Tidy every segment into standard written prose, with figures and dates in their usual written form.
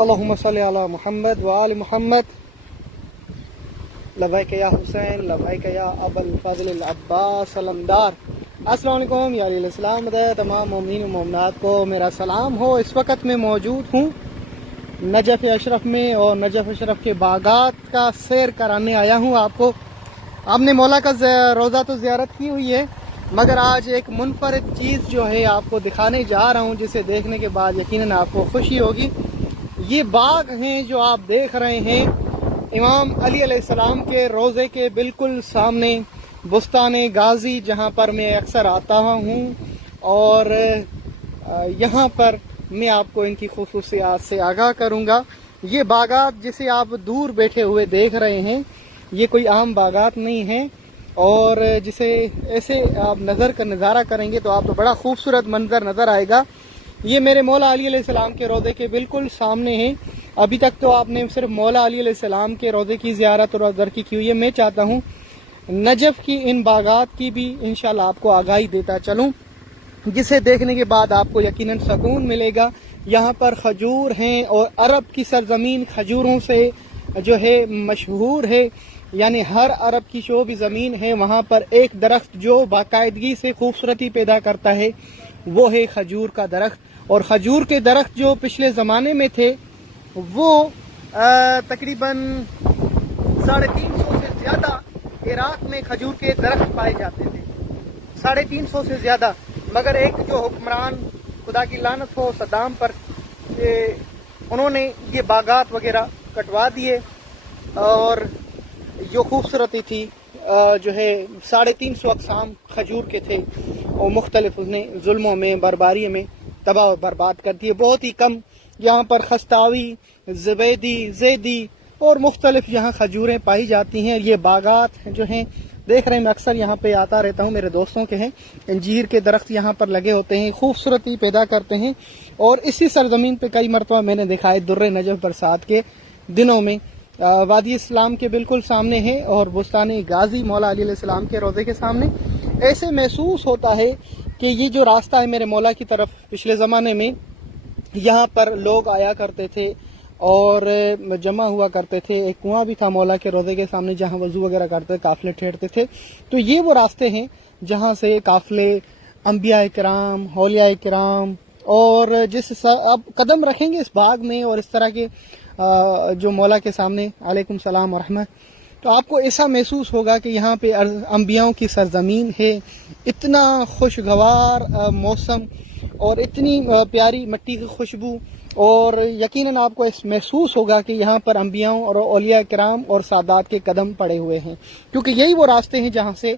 اللہم صلی علی محمد و آل محمد لبیک یا حسین لبیک یا ابا الفضل العباس علمدار۔ السلام علیکم یا علیہ السلام، تمام مومنین و مومنات کو میرا سلام ہو۔ اس وقت میں موجود ہوں نجف اشرف میں اور نجف اشرف کے باغات کا سیر کرانے آیا ہوں آپ نے مولا کا روزہ تو زیارت کی ہوئی ہے، مگر آج ایک منفرد چیز جو ہے آپ کو دکھانے جا رہا ہوں، جسے دیکھنے کے بعد یقیناً آپ کو خوشی ہوگی۔ یہ باغ ہیں جو آپ دیکھ رہے ہیں، امام علی علیہ السلام کے روضے کے بالکل سامنے بستان غازی، جہاں پر میں اکثر آتا ہوں، اور یہاں پر میں آپ کو ان کی خصوصیات سے آگاہ کروں گا۔ یہ باغات جسے آپ دور بیٹھے ہوئے دیکھ رہے ہیں، یہ کوئی عام باغات نہیں ہیں، اور جسے ایسے آپ نظر کا نظارہ کریں گے تو آپ کو بڑا خوبصورت منظر نظر آئے گا۔ یہ میرے مولا علی علیہ السلام کے روضے کے بالکل سامنے ہیں۔ ابھی تک تو آپ نے صرف مولا علی علیہ السلام کے روضے کی زیارت اور درکی کی ہوئی ہے، میں چاہتا ہوں نجف کی ان باغات کی بھی انشاءاللہ آپ کو آگاہی دیتا چلوں، جسے دیکھنے کے بعد آپ کو یقیناً سکون ملے گا۔ یہاں پر کھجور ہیں، اور عرب کی سرزمین کھجوروں سے جو ہے مشہور ہے، یعنی ہر عرب کی جو بھی زمین ہے وہاں پر ایک درخت جو باقاعدگی سے خوبصورتی پیدا کرتا ہے وہ ہے کھجور کا درخت۔ اور کھجور کے درخت جو پچھلے زمانے میں تھے وہ تقریباً 350 سے زیادہ عراق میں کھجور کے درخت پائے جاتے تھے، 350 سے زیادہ، مگر ایک جو حکمران، خدا کی لعنت ہو صدام پر، انہوں نے یہ باغات وغیرہ کٹوا دیے، اور جو خوبصورتی تھی جو ہے 350 اقسام کھجور کے تھے، اور مختلف اس نے ظلموں میں برباری میں تباہ و برباد کر دیے۔ بہت ہی کم یہاں پر خستاوی، زبیدی، زیدی اور مختلف یہاں کھجوریں پائی جاتی ہیں۔ یہ باغات جو ہیں دیکھ رہے ہیں، میں اکثر یہاں پہ آتا رہتا ہوں، میرے دوستوں کے ہیں، انجیر کے درخت یہاں پر لگے ہوتے ہیں، خوبصورتی پیدا کرتے ہیں۔ اور اسی سرزمین پہ کئی مرتبہ میں نے دیکھا ہے در نجف برسات کے دنوں میں، وادی اسلام کے بالکل سامنے ہے اور بستان غازی مولا علی علیہ السلام کے روضے کے سامنے، ایسے محسوس ہوتا ہے کہ یہ جو راستہ ہے میرے مولا کی طرف، پچھلے زمانے میں یہاں پر لوگ آیا کرتے تھے اور جمع ہوا کرتے تھے۔ ایک کنواں بھی تھا مولا کے روضے کے سامنے جہاں وضو وغیرہ کرتے، قافلے ٹھہرتے تھے۔ تو یہ وہ راستے ہیں جہاں سے قافلے انبیاء کرام، اولیاء کرام، اور اب قدم رکھیں گے اس باغ میں اور اس طرح کے جو مولا کے سامنے، علیکم السلام ورحمۃ، تو آپ کو ایسا محسوس ہوگا کہ یہاں پہ انبیاؤں کی سرزمین ہے۔ اتنا خوشگوار موسم اور اتنی پیاری مٹی کی خوشبو، اور یقیناً آپ کو محسوس ہوگا کہ یہاں پر انبیاؤں اور اولیاء کرام اور سادات کے قدم پڑے ہوئے ہیں، کیونکہ یہی وہ راستے ہیں جہاں سے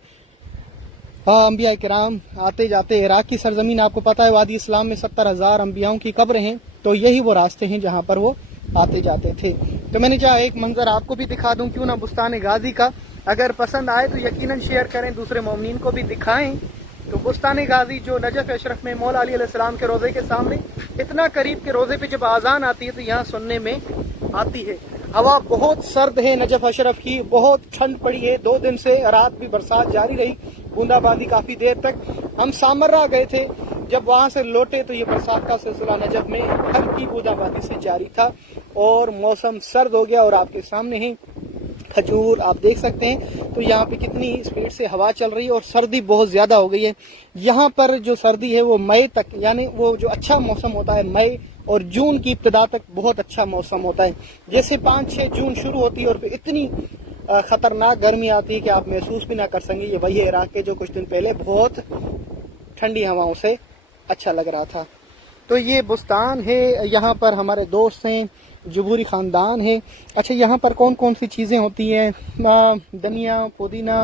انبیاء کرام آتے جاتے۔ عراق کی سرزمین آپ کو پتہ ہے، وادی اسلام میں 70,000 انبیاؤں کی قبریں ہیں، تو یہی وہ راستے ہیں جہاں پر وہ آتے جاتے تھے۔ تو میں نے چاہا ایک منظر آپ کو بھی دکھا دوں، کیوں نہ بستان غازی کا۔ اگر پسند آئے تو یقیناً شیئر کریں، دوسرے مومنین کو بھی دکھائیں۔ تو بستان غازی جو نجف اشرف میں مولا علی علیہ السلام کے روضے کے سامنے، اتنا قریب کے روضے پہ جب اذان آتی ہے تو یہاں سننے میں آتی ہے۔ ہوا بہت سرد ہے نجف اشرف کی، بہت ٹھنڈ پڑی ہے، 2 دن سے رات بھی برسات جاری رہی، بوندا باندی کافی دیر تک۔ ہم سامرا گئے تھے، جب وہاں سے لوٹے تو یہ برسات کا سلسلہ نجف میں ہلکی بوندا باندی سے جاری تھا، اور موسم سرد ہو گیا۔ اور آپ کے سامنے ہیں کھجور، آپ دیکھ سکتے ہیں تو یہاں پہ کتنی اسپیڈ سے ہوا چل رہی ہے، اور سردی بہت زیادہ ہو گئی ہے۔ یہاں پر جو سردی ہے وہ مئی تک، یعنی وہ جو اچھا موسم ہوتا ہے مئی اور جون کی ابتدا تک بہت اچھا موسم ہوتا ہے۔ جیسے 5-6 جون شروع ہوتی ہے اور پھر اتنی خطرناک گرمی آتی ہے کہ آپ محسوس بھی نہ کر سکیں۔ یہ وہی عراق کے جو کچھ دن پہلے بہت ٹھنڈی ہواؤں سے اچھا لگ رہا تھا۔ تو یہ بستان ہے، یہاں پر ہمارے دوست ہیں، جبوری خاندان ہے۔ اچھا، یہاں پر کون کون سی چیزیں ہوتی ہیں؟ دھنیا، پودینہ،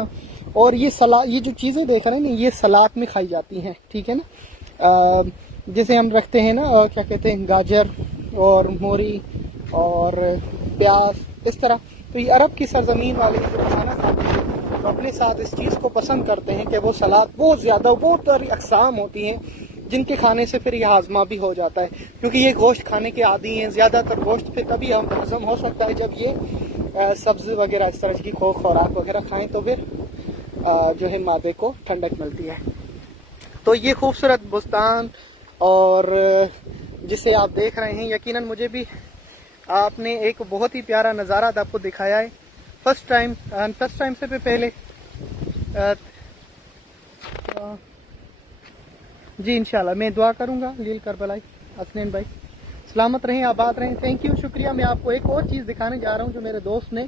اور یہ جو چیزیں دیکھ رہے ہیں نا، یہ سلاد میں کھائی جاتی ہیں، ٹھیک ہے نا؟ جیسے ہم رکھتے ہیں نا، کیا کہتے ہیں، گاجر اور موری اور پیاز، اس طرح۔ تو یہ عرب کی سرزمین والے جو کھانا کھاتے ہیں تو اپنے ساتھ اس چیز کو پسند کرتے ہیں کہ وہ سلاد بہت زیادہ، بہت ساری اقسام ہوتی ہیں جن کے کھانے سے پھر یہ ہاضمہ بھی ہو جاتا ہے، کیونکہ یہ گوشت کھانے کے عادی ہیں۔ زیادہ تر گوشت پھر تبھی ہضم ہو سکتا ہے جب یہ سبزی وغیرہ اس طرح کی خوراک وغیرہ کھائیں، تو پھر جو ہے معدے کو ٹھنڈک ملتی ہے۔ تو یہ خوبصورت بستان اور جسے آپ دیکھ رہے ہیں، یقیناً مجھے بھی آپ نے ایک بہت ہی پیارا نظارہ آپ کو دکھایا ہے فرسٹ ٹائم سے پہلے جی انشاءاللہ میں دعا کروں گا لیل کربلائی حسنین بھائی سلامت رہیں آباد رہیں. تھینک یو شکریہ. میں آپ کو ایک اور چیز دکھانے جا رہا ہوں جو میرے دوست نے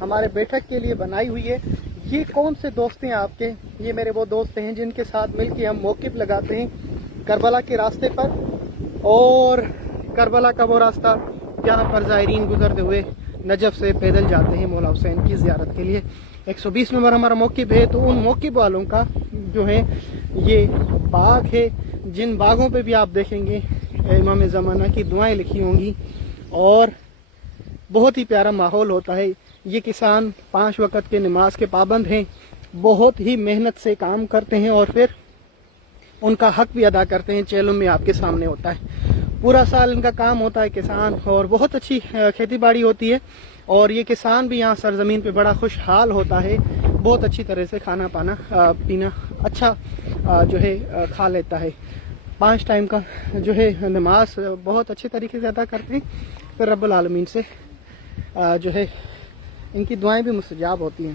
ہمارے بیٹھک کے لیے بنائی ہوئی ہے. یہ کون سے دوست ہیں آپ کے؟ یہ میرے وہ دوست ہیں جن کے ساتھ مل کے ہم موقف لگاتے ہیں کربلا کے راستے پر, اور کربلا کا وہ راستہ جہاں پر زائرین گزرتے ہوئے نجف سے پیدل جاتے ہیں مولا حسین کی زیارت کے لیے. 120 نمبر ہمارا موقف ہے. تو ان موقف والوں کا جو ہے یہ باغ ہے, جن باغوں پہ بھی آپ دیکھیں گے امام زمانہ کی دعائیں لکھی ہوں گی, اور بہت ہی پیارا ماحول ہوتا ہے. یہ کسان 5 وقت کے نماز کے پابند ہیں, بہت ہی محنت سے کام کرتے ہیں اور پھر ان کا حق بھی ادا کرتے ہیں. چیلوں میں آپ کے سامنے ہوتا ہے, پورا سال ان کا کام ہوتا ہے کسان, اور بہت اچھی کھیتی باڑی ہوتی ہے. اور یہ کسان بھی یہاں سرزمین پہ بڑا خوشحال ہوتا ہے, بہت اچھی طرح سے کھانا پینا اچھا جو ہے کھا لیتا ہے. 5 ٹائم کا جو ہے نماز بہت اچھے طریقے سے ادا کرتے ہیں. پھر رب العالمین سے جو ہے ان کی دعائیں بھی مستجاب ہوتی ہیں.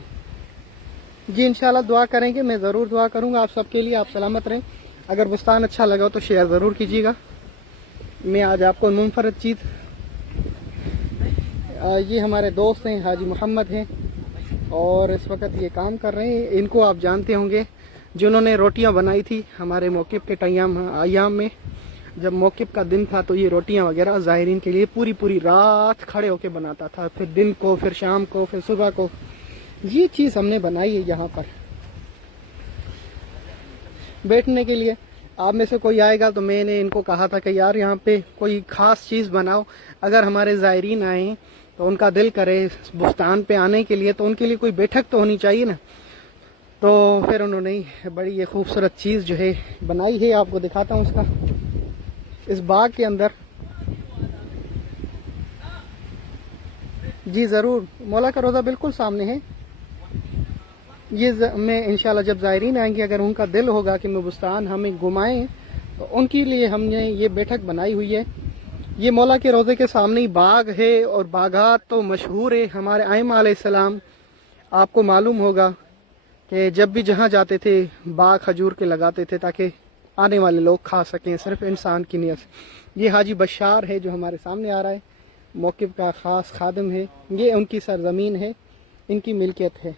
جی انشاءاللہ دعا کریں گے, میں ضرور دعا کروں گا آپ سب کے لیے. آپ سلامت رہیں. اگر بستان اچھا لگا تو شیئر ضرور کیجیے گا. میں آج آپ کو منفرد چیز, یہ ہمارے دوست ہیں حاجی محمد ہیں, اور اس وقت یہ کام کر رہے ہیں. ان کو آپ جانتے ہوں گے, جنہوں نے روٹیاں بنائی تھی ہمارے موقف کے ایام میں. جب موقف کا دن تھا تو یہ روٹیاں وغیرہ زائرین کے لیے پوری رات کھڑے ہو کے بناتا تھا, پھر دن کو, پھر شام کو, پھر صبح کو. یہ چیز ہم نے بنائی ہے یہاں پر بیٹھنے کے لیے. آپ میں سے کوئی آئے گا تو میں نے ان کو کہا تھا کہ یار یہاں پہ کوئی خاص چیز بناؤ, اگر ہمارے زائرین آئیں تو ان کا دل کرے بستان پہ آنے کے لیے, تو ان کے لیے کوئی بیٹھک تو ہونی چاہیے نا. تو پھر انہوں نے بڑی یہ خوبصورت چیز جو ہے بنائی ہے. آپ کو دکھاتا ہوں اس کا, اس باغ کے اندر. جی ضرور, مولا کا روضہ بالکل سامنے ہے. یہ میں انشاءاللہ جب زائرین آئیں گے, اگر ان کا دل ہوگا کہ بستان ہمیں گھمائیں, تو ان کے لیے ہم نے یہ بیٹھک بنائی ہوئی ہے. یہ مولا کے روضے کے سامنے ہی باغ ہے, اور باغات تو مشہور ہے. ہمارے ائمہ علیہ السلام, آپ کو معلوم ہوگا کہ جب بھی جہاں جاتے تھے باغ کھجور کے لگاتے تھے تاکہ آنے والے لوگ کھا سکیں, صرف انسان کی نیت سے. یہ حاجی بشار ہے جو ہمارے سامنے آ رہا ہے, موقف کا خاص خادم ہے. یہ ان کی سرزمین ہے, ان کی ملکیت ہے.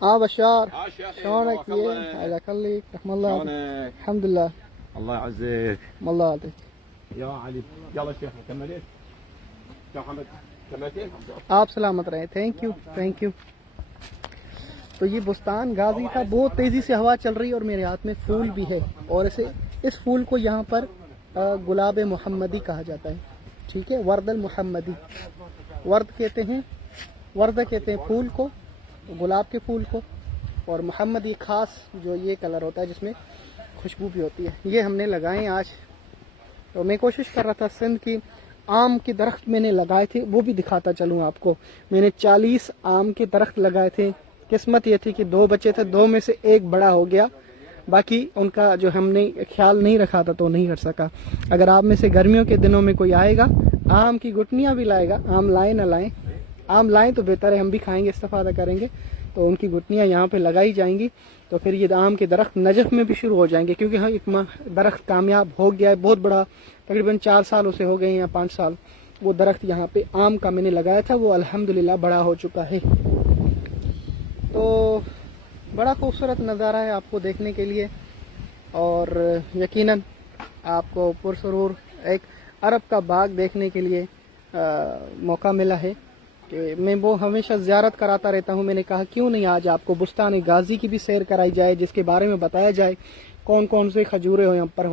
بشار شلونك؟ حياك الله رحم الله. الحمد لله. الله يعزك. الله يعطيك يا علي. يلا شيخ كملت. شيخ محمد كملتين. آپ سلامت رہیں. Thank you. تو یہ بستان غازی کا, بہت تیزی سے ہوا چل رہی ہے, اور میرے ہاتھ میں پھول بھی ہے, اور اس پھول کو یہاں پر گلاب محمدی کہا جاتا ہے. ٹھیک ہے, ورد المحمدی, ورد کہتے ہیں پھول کو, گلاب کے پھول کو, اور محمدی خاص جو یہ کلر ہوتا ہے جس میں خوشبو بھی ہوتی ہے. یہ ہم نے لگائے ہیں آج. تو میں کوشش کر رہا تھا, سندھ کی آم کے درخت میں نے لگائے تھے, وہ بھی دکھاتا چلوں آپ کو. میں نے 40 آم کے درخت لگائے تھے. قسمت یہ تھی کہ 2 بچے تھے, 2 میں سے 1 بڑا ہو گیا, باقی ان کا جو ہم نے خیال نہیں رکھا تھا تو نہیں کر سکا. اگر آپ میں سے گرمیوں کے دنوں میں کوئی آئے گا, آم کی گٹنیاں بھی لائے گا, آم لائیں نہ لائیں, آم لائیں تو بہتر ہے, ہم بھی کھائیں گے, استفادہ کریں گے. تو ان کی گٹنیاں یہاں پہ لگائی جائیں گی, تو پھر یہ آم کے درخت نجف میں بھی شروع ہو جائیں گے, کیونکہ ہاں ایک درخت کامیاب ہو گیا ہے, بہت بڑا, تقریباً 4 سالوں سے ہو گئے ہیں یا 5 سال. وہ درخت یہاں پہ آم کا میں نے لگایا تھا, وہ الحمدللہ بڑا ہو چکا ہے. تو بڑا خوبصورت نظارہ ہے آپ کو دیکھنے کے لیے, اور یقیناً آپ کو پرسرور ایک عرب کا باغ دیکھنے کے لیے موقع ملا ہے کہ میں وہ ہمیشہ زیارت کراتا رہتا ہوں. میں نے کہا کیوں نہیں آج آپ کو بستان غازی کی بھی سیر کرائی جائے, جس کے بارے میں بتایا جائے کون کون سے کھجوریں یہاں پر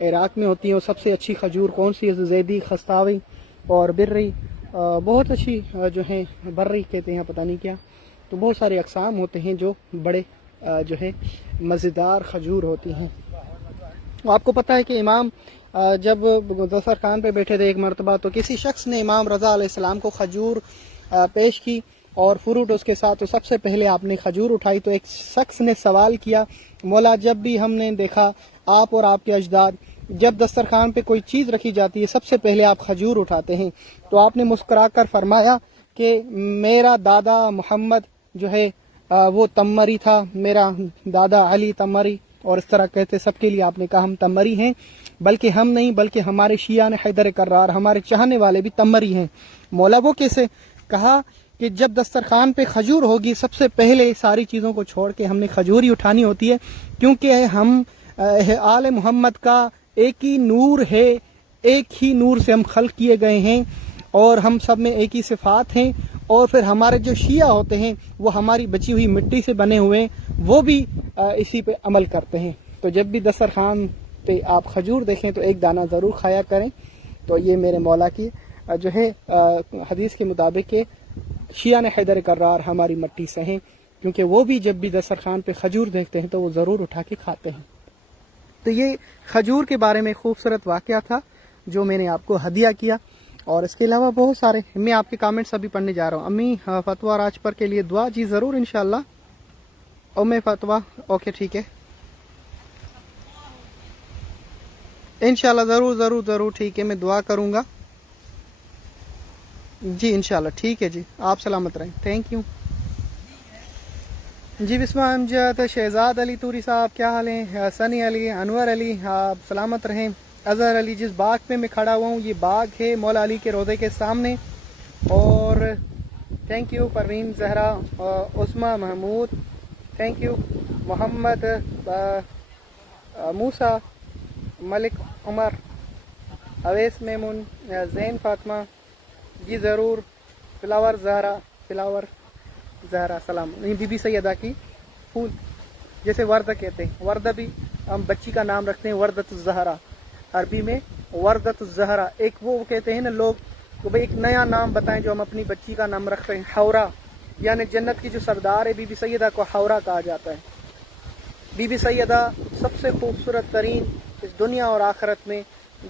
عراق میں ہوتی ہیں, اور سب سے اچھی کھجور کون سی ہے, زیدی, خستاوی اور برری, بہت اچھی جو ہیں, برری کہتے ہیں پتہ نہیں کیا. تو بہت سارے اقسام ہوتے ہیں جو بڑے جو ہے مزیدار کھجور ہوتی ہیں. آپ کو پتہ ہے کہ امام جب دسترخوان پہ بیٹھے تھے ایک مرتبہ, تو کسی شخص نے امام رضا علیہ السلام کو کھجور پیش کی اور فروٹ اس کے ساتھ. تو سب سے پہلے آپ نے کھجور اٹھائی, تو ایک شخص نے سوال کیا, مولا جب بھی ہم نے دیکھا آپ اور آپ کے اجداد جب دسترخوان پہ کوئی چیز رکھی جاتی ہے سب سے پہلے آپ کھجور اٹھاتے ہیں. تو آپ نے مسکرا کر فرمایا کہ میرا دادا محمد جو ہے وہ تمری تھا، میرا دادا علی تمری، اور اس طرح کہتے سب کے لیے آپ نے کہا ہم تمری ہیں. بلکہ ہم نہیں، بلکہ ہمارے شیعہ نے حیدر کرار، ہمارے چاہنے والے بھی تمری ہیں. مولا وہ کیسے؟ کہا کہ جب دسترخوان پہ کھجور ہوگی سب سے پہلے ساری چیزوں کو چھوڑ کے ہم نے کھجور ہی اٹھانی ہوتی ہے، کیونکہ ہم آل محمد کا ایک ہی نور ہے، ایک ہی نور سے ہم خلق کیے گئے ہیں، اور ہم سب میں ایک ہی صفات ہیں. اور پھر ہمارے جو شیعہ ہوتے ہیں وہ ہماری بچی ہوئی مٹی سے بنے ہوئے ہیں، وہ بھی اسی پہ عمل کرتے ہیں. تو جب بھی دسترخوان پہ آپ کھجور دیکھیں تو ایک دانہ ضرور کھایا کریں. تو یہ میرے مولا کی جو ہے حدیث کے مطابق کہ شیعہ نے حیدر کرار ہماری مٹی سے ہیں، کیونکہ وہ بھی جب بھی دسترخوان پہ کھجور دیکھتے ہیں تو وہ ضرور اٹھا کے کھاتے ہیں. تو یہ کھجور کے بارے میں خوبصورت واقعہ تھا جو میں نے آپ کو ہدیہ کیا. اور اس کے علاوہ بہت سارے میں آپ کے کامنٹس ابھی پڑھنے جا رہا ہوں. امی فتویٰ راجپر کے لیے دعا، جی ضرور انشاءاللہ. ام فتویٰ اوکے ٹھیک ہے، انشاءاللہ ضرور ضرور ضرور ٹھیک ہے، میں دعا کروں گا. جی انشاءاللہ ٹھیک ہے جی، آپ سلامت رہیں، تھینک یو. جی بسمہ امجد، شہزاد علی توری صاحب کیا حال ہیں؟ سنی علی، انور علی، آپ سلامت رہیں. اظہر علی، جس باغ پہ میں کھڑا ہوا ہوں یہ باغ ہے مولا علی کے روضے کے سامنے. اور thank you Parveen Zahra, Usma Mahmood, thank you Muhammad Musa, Malik Umar, Awais Maimoon, Zain Fatima, جی ضرور. فلاور زہرا سلام. بی بی سیدہ کی پھول جیسے وردہ کہتے ہیں، وردہ بھی ہم بچی کا نام رکھتے ہیں وردۃ الزہرا، عربی میں وردۃ الزہرا. ایک وہ کہتے ہیں نا لوگ کہ بھئی ایک نیا نام بتائیں جو ہم اپنی بچی کا نام رکھتے ہیں، حورا، یعنی جنت کی جو سردار ہے بی بی سیدہ کو حورا کہا جاتا ہے. بی بی سیدہ سب سے خوبصورت ترین اس دنیا اور آخرت میں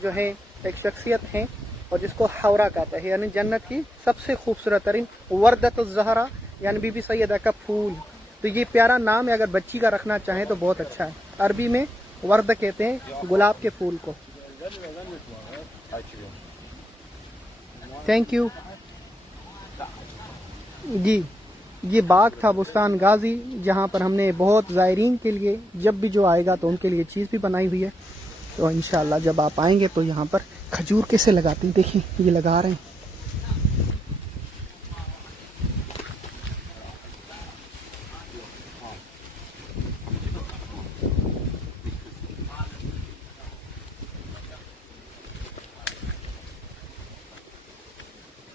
جو ہے ایک شخصیت ہیں، اور جس کو حورا کہتا ہے، یعنی جنت کی سب سے خوبصورت ترین. وردۃ الزہرا یعنی بی بی سیدہ کا پھول. تو یہ پیارا نام ہے، اگر بچی کا رکھنا چاہیں تو بہت اچھا ہے. عربی میں ورد کہتے ہیں گلاب کے پھول کو. Thank you. جی یہ باغ تھا بستان غازی، جہاں پر ہم نے بہت زائرین کے لیے جب بھی جو آئے گا تو ان کے لیے چیز بھی بنائی ہوئی ہے. تو انشاءاللہ جب آپ آئیں گے تو یہاں پر کھجور کیسے لگاتے ہیں دیکھیں، یہ لگا رہے ہیں.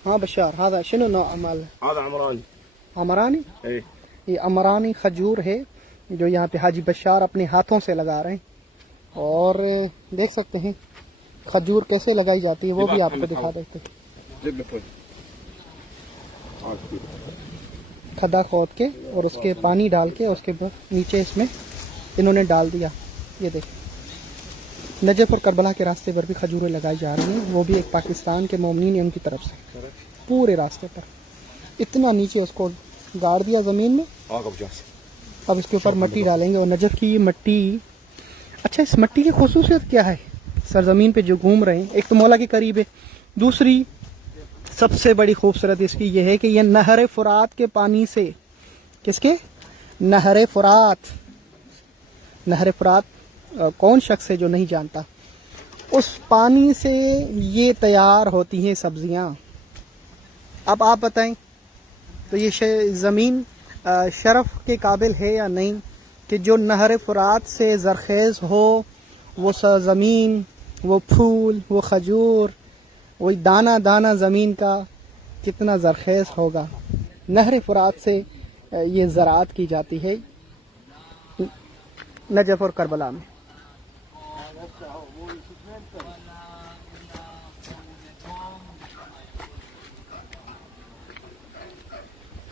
ہاں بشار، هذا شنو نوع عمل؟ هذا عمراني. عمرانی؟ ايه یہ عمرانی کھجور ہے جو یہاں پہ حاجی بشار اپنے ہاتھوں سے لگا رہے ہیں. اور دیکھ سکتے ہیں کھجور کیسے لگائی جاتی ہے، وہ بھی آپ کو دکھا دیتے ہیں. جيب لك وجه. کھدا کھود کے اور اس کے پانی ڈال کے اس کے بعد نیچے اس میں انہوں نے ڈال دیا. یہ دیکھ نجف اور کربلا کے راستے پر بھی کھجوریں لگائی جا رہی ہیں، وہ بھی ایک پاکستان کے مومنین ہیں ان کی طرف سے. پورے راستے پر اتنا نیچے اس کو گاڑ دیا زمین میں. اب اس کے اوپر مٹی ڈالیں گے، اور نجف کی یہ مٹی، اچھا اس مٹی کی خصوصیت کیا ہے سرزمین پہ جو گھوم رہے ہیں؟ ایک تو مولا کے قریب ہے، دوسری سب سے بڑی خوبصورت اس کی یہ ہے کہ یہ نہر فرات کے پانی سے، کس کے؟ نہر فرات. نہر فرات کون شخص ہے جو نہیں جانتا؟ اس پانی سے یہ تیار ہوتی ہیں سبزیاں. اب آپ بتائیں تو یہ زمین شرف کے قابل ہے یا نہیں کہ جو نہر فرات سے زرخیز ہو، وہ زمین، وہ پھول، وہ کھجور، وہی دانہ دانہ زمین کا کتنا زرخیز ہوگا. نہر فرات سے یہ زراعت کی جاتی ہے نجف اور کربلا میں.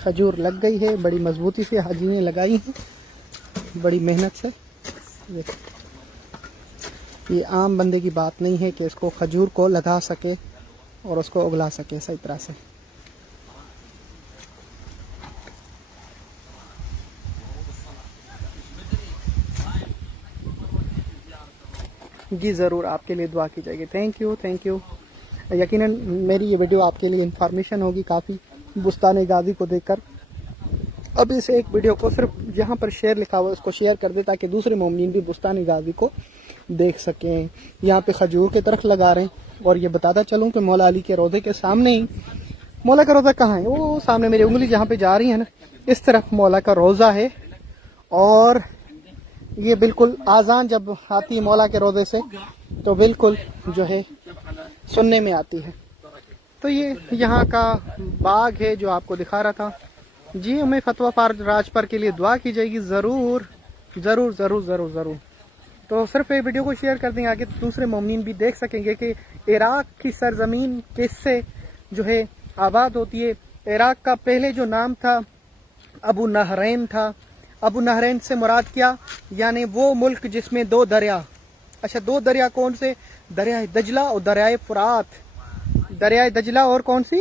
کھجور لگ گئی ہے، بڑی مضبوطی سے حاجی نے لگائی ہے، بڑی محنت سے. یہ عام بندے کی بات نہیں ہے کہ اس کو کھجور کو لگا سکے اور اس کو اگلا سکے صحیح طرح سے. جی ضرور آپ کے لیے دعا کی جائے گی. Thank you. یقیناً میری یہ ویڈیو آپ کے لیے انفارمیشن ہوگی کافی بستان غازی کو دیکھ کر. اب اس ایک ویڈیو کو صرف جہاں پر شیئر لکھا ہوا ہے اس کو شیئر کر دیں تاکہ دوسرے مومنین بھی بستان غازی کو دیکھ سکیں. یہاں پہ کھجور کے درخت لگا رہے ہیں اور یہ بتاتا چلوں کہ مولا علی کے روضے کے سامنے ہی, مولا کا روضہ کہاں ہے, وہ سامنے میری انگلی جہاں پہ جا رہی ہے نا, اس طرف مولا کا روضہ ہے. اور یہ بالکل آذان جب آتی ہے مولا کے روضے سے تو بالکل جو ہے سننے میں آتی ہے. تو یہ یہاں کا باغ ہے جو آپ کو دکھا رہا تھا. جی ہمیں فتویٰ پار راجپر کے لیے دعا کی جائے گی ضرور ضرور ضرور ضرور ضرور. تو صرف یہ ویڈیو کو شیئر کر دیں آگے دوسرے مومنین بھی دیکھ سکیں گے کہ عراق کی سرزمین کس سے جو ہے آباد ہوتی ہے. عراق کا پہلے جو نام تھا ابو نہرین تھا. ابو نہرین سے مراد کیا, یعنی وہ ملک جس میں دو دریا, اچھا دو دریا کون سے, دریائے دجلہ اور دریائے فرات. دریائے دجلہ اور کون سی,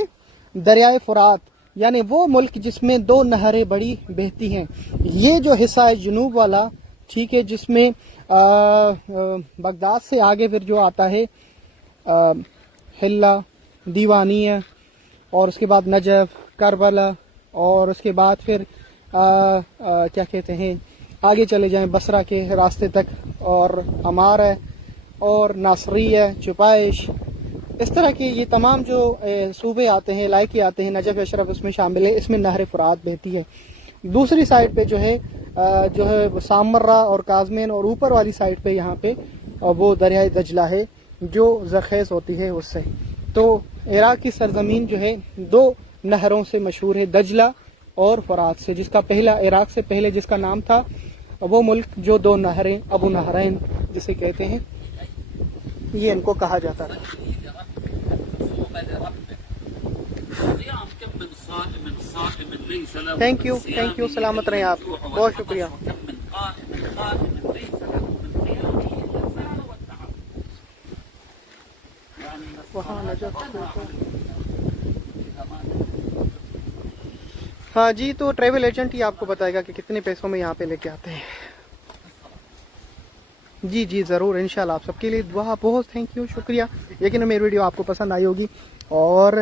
دریائے فرات, یعنی وہ ملک جس میں دو نہریں بڑی بہتی ہیں. یہ جو حصہ ہے جنوب والا, ٹھیک ہے, جس میں بغداد سے آگے پھر جو آتا ہے حلہ, دیوانیہ, اور اس کے بعد نجف, کربلا, اور اس کے بعد پھر کیا کہتے ہیں آگے چلے جائیں بصرہ کے راستے تک, اور عمار ہے, اور ناصری ہے, چپائش, اس طرح کی یہ تمام جو صوبے آتے ہیں, علاقے آتے ہیں, نجف اشرف اس میں شامل ہے. اس میں نہر فرات بہتی ہے. دوسری سائڈ پہ جو ہے سامرہ اور کاظمین, اور اوپر والی سائڈ پہ یہاں پہ وہ دریائے دجلہ ہے جو زرخیز ہوتی ہے اس سے. تو عراق کی سرزمین جو ہے دو نہروں سے مشہور ہے, دجلہ اور فرات سے, جس کا پہلا عراق سے پہلے جس کا نام تھا وہ ملک جو دو نہریں, ابو نہرین جسے کہتے ہیں, یہ ان کو کہا جاتا تھا. تھینک یو, سلامت رہیں آپ, بہت شکریہ. ہاں جی, تو ٹریول ایجنٹ ہی آپ کو بتائے گا کہ کتنے پیسوں میں یہاں پہ لے کے آتے ہیں. جی ضرور, انشاءاللہ آپ سب کے لیے دعا. بہت تھینک یو, شکریہ. یقیناً میری ویڈیو آپ کو پسند آئی ہوگی اور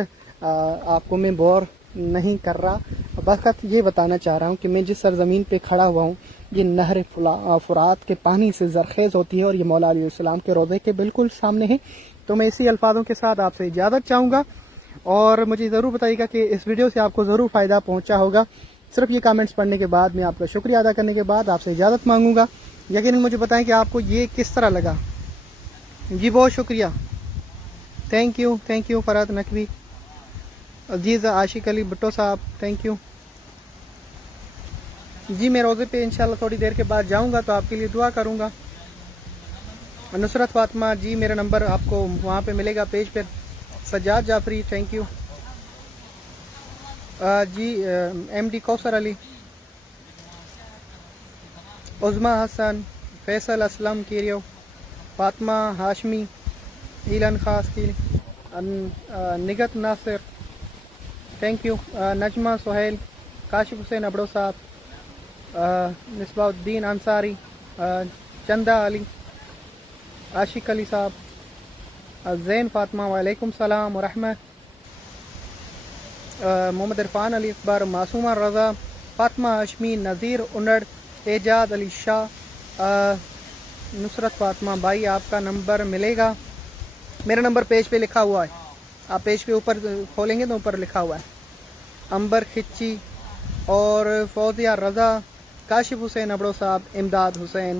آپ کو میں بور نہیں کر رہا. بس یہ بتانا چاہ رہا ہوں کہ میں جس سرزمین پہ کھڑا ہوا ہوں یہ نہر فرات کے پانی سے زرخیز ہوتی ہے اور یہ مولا علیہ السلام کے روضے کے بالکل سامنے ہے. تو میں اسی الفاظوں کے ساتھ آپ سے اجازت چاہوں گا, اور مجھے ضرور بتائیے گا کہ اس ویڈیو سے آپ کو ضرور فائدہ پہنچا ہوگا. صرف یہ کامنٹس پڑھنے کے بعد میں آپ کا شکریہ ادا کرنے کے بعد آپ سے اجازت مانگوں گا. یقیناً مجھے بتائیں کہ آپ کو یہ کس طرح لگا. جی بہت شکریہ. تھینک یو فرحت نقوی, عزیز عاشق علی بٹو صاحب, تھینک یو. جی میں روزے پہ انشاءاللہ تھوڑی دیر کے بعد جاؤں گا تو آپ کے لیے دعا کروں گا. نصرت فاطمہ, جی میرا نمبر آپ کو وہاں پہ ملے گا پیج پہ. Sajjad Jafri, thank you. جی ایم ڈی کوثر علی, عظمہ حسن, فیصل اسلم کیریو, فاطمہ ہاشمی, ایلن خاص کی, نگت ناصر, تھینک یو. نجمہ سہیل, کاشف حسین ابڑو صاحب, مصباح الدین انصاری, چندہ علی, عاشق علی صاحب, زین فاطمہ, وعلیکم السلام ورحمۃ, محمد عرفان علی اکبر, معصومہ رضا, فاطمہ ہاشمی, نذیر انڑ, اعجاز علی شاہ, نصرت فاطمہ. بھائی آپ کا نمبر ملے گا, میرا نمبر پیج پہ لکھا ہوا ہے, آپ پیج پہ اوپر کھولیں گے تو اوپر لکھا ہوا ہے. امبر کھچی اور فوزیہ رضا, کاشف حسین ابڑو صاحب, امداد حسین,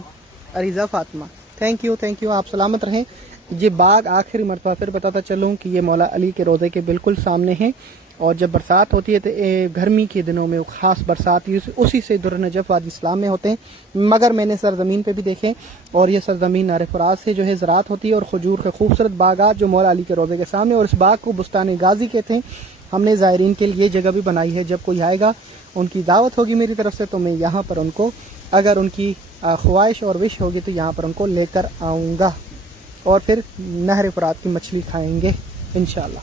عریضہ فاطمہ, تھینک یو. آپ سلامت رہیں. یہ باغ آخری مرتبہ پھر بتاتا چلوں کہ یہ مولا علی کے روضے کے بالکل سامنے ہیں, اور جب برسات ہوتی ہے تو گرمی کے دنوں میں وہ خاص برسات اسی سے در نجف وادی اسلام میں ہوتے ہیں. مگر میں نے سرزمین پہ بھی دیکھے, اور یہ سرزمین نہر فرات سے جو ہے زراعت ہوتی ہے, اور کھجور کے خوبصورت باغات جو مولا علی کے روضے کے سامنے, اور اس باغ کو بستان غازی کہتے ہیں. ہم نے زائرین کے لیے یہ جگہ بھی بنائی ہے, جب کوئی آئے گا ان کی دعوت ہوگی میری طرف سے تو میں یہاں پر ان کو, اگر ان کی خواہش اور وش ہوگی تو یہاں پر ان کو لے کر آؤں گا, اور پھر نہر فرات کی مچھلی کھائیں گے انشاءاللہ.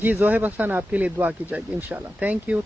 جی زہیب حسن, آپ کے لیے دعا کی جائے گی انشاءاللہ. Thank you.